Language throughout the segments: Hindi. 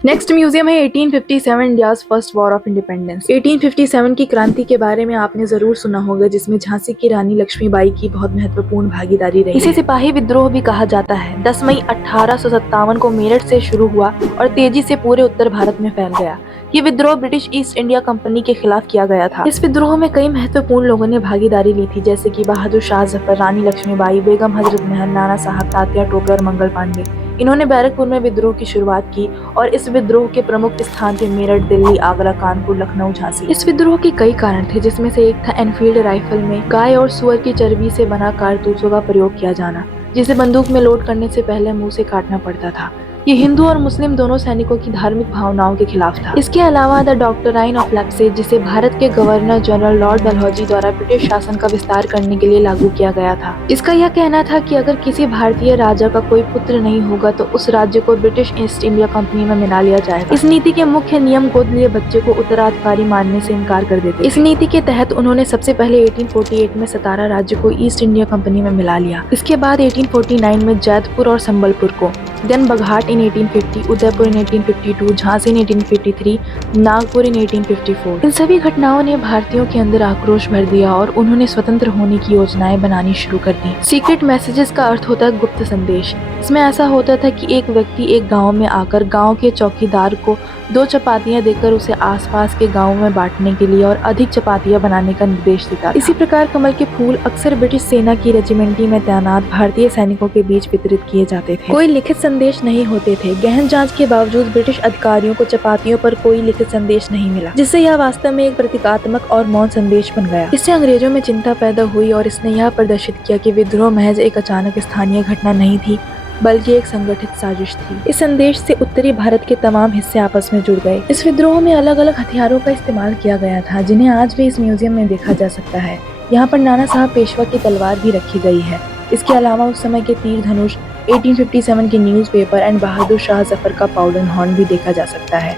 नेक्स्ट म्यूजियम है 1857 India's first war of independence. 1857 की क्रांति के बारे में आपने जरूर सुना होगा, जिसमें झांसी की रानी लक्ष्मीबाई की बहुत महत्वपूर्ण भागीदारी रही। इसे सिपाही विद्रोह भी कहा जाता है। 10 मई 1857 को मेरठ से शुरू हुआ और तेजी से पूरे उत्तर भारत में फैल गया। ये विद्रोह ब्रिटिश ईस्ट इंडिया कंपनी के खिलाफ किया गया था। इस विद्रोह में कई महत्वपूर्ण लोगों ने भागीदारी ली थी, जैसे कि बहादुर शाह जफर, रानी लक्ष्मीबाई, बेगम हजरत महल, नाना साहब, तात्या टोपे और मंगल पांडे। इन्होंने बैरकपुर में विद्रोह की शुरुआत की और इस विद्रोह के प्रमुख स्थान थे मेरठ, दिल्ली, आगरा, कानपुर, लखनऊ, झांसी। इस विद्रोह के कई कारण थे, जिसमें से एक था एनफील्ड राइफल में गाय और सुअर की चर्बी से बना कारतूसों का प्रयोग किया जाना, जिसे बंदूक में लोड करने से पहले मुंह से काटना पड़ता था। ये हिंदू और मुस्लिम दोनों सैनिकों की धार्मिक भावनाओं के खिलाफ था। इसके अलावा द डॉक्ट्राइन ऑफ लेप्से, जिसे भारत के गवर्नर जनरल लॉर्ड डलहौजी द्वारा ब्रिटिश शासन का विस्तार करने के लिए लागू किया गया था। इसका यह कहना था कि अगर किसी भारतीय राजा का कोई पुत्र नहीं होगा तो उस राज्य को ब्रिटिश ईस्ट इंडिया कंपनी में मिला लिया जाएगा। इस नीति के मुख्य नियम गोद लिए बच्चे को उत्तराधिकारी मानने से इनकार कर देते। इस नीति के तहत उन्होंने सबसे पहले 1848 में 17 राज्य को ईस्ट इंडिया कंपनी में मिला लिया। इसके बाद 1849 में जैतपुर और संबलपुर को, देन बघाट इन 1850, उदयपुर इन 1852, झांसी इन 1853, नागपुर इन 1854। इन सभी घटनाओं ने भारतीयों के अंदर आक्रोश भर दिया और उन्होंने स्वतंत्र होने की योजनाएं बनानी शुरू कर दी। सीक्रेट मैसेजेस का अर्थ होता है गुप्त संदेश। इसमें ऐसा होता था कि एक व्यक्ति एक गांव में आकर गांव के चौकीदार को 2 चपातियां देकर उसे आसपास के गांवों में बांटने के लिए और अधिक चपातियां बनाने का निर्देश देता। इसी प्रकार कमल के फूल अक्सर ब्रिटिश सेना की रेजिमेंटी में तैनात भारतीय सैनिकों के बीच वितरित किए जाते थे। कोई लिखित संदेश नहीं होते थे। गहन जांच के बावजूद ब्रिटिश अधिकारियों को चपातियों पर कोई लिखित संदेश नहीं मिला, जिससे यह वास्तव में एक प्रतीकात्मक और मौन संदेश बन गया। इससे अंग्रेजों में चिंता पैदा हुई और इसने यह प्रदर्शित किया कि विद्रोह महज एक अचानक स्थानीय घटना नहीं थी, बल्कि एक संगठित साजिश थी। इस संदेश से उत्तरी भारत के तमाम हिस्से आपस में जुड़ गए। इस विद्रोह में अलग अलग हथियारों का इस्तेमाल किया गया था, जिन्हें आज भी इस म्यूजियम में देखा जा सकता है। यहाँ पर नाना साहब पेशवा की तलवार भी रखी गई है। इसके अलावा उस समय के तीर धनुष, 1857 के न्यूज़पेपर एंड बहादुर शाह जफर का पाउडर हॉर्न भी देखा जा सकता है।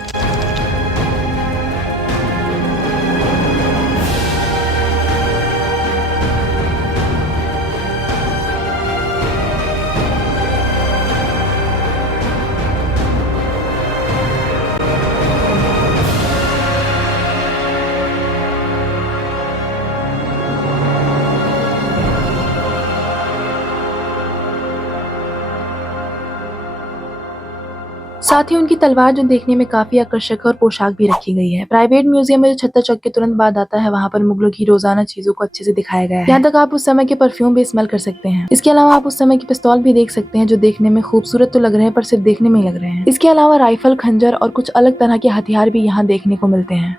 साथ ही उनकी तलवार जो देखने में काफी आकर्षक है और पोशाक भी रखी गई है। प्राइवेट म्यूजियम में जो छत्ता चौक के तुरंत बाद आता है, वहाँ पर मुगलों की रोजाना चीजों को अच्छे से दिखाया गया है। यहाँ तक आप उस समय के परफ्यूम भी स्मेल कर सकते हैं। इसके अलावा आप उस समय की पिस्तौल भी देख सकते हैं, जो देखने में खूबसूरत तो लग रहे हैं पर सिर्फ देखने में ही लग रहे हैं। इसके अलावा राइफल, खंजर और कुछ अलग तरह के हथियार भी यहाँ देखने को मिलते हैं।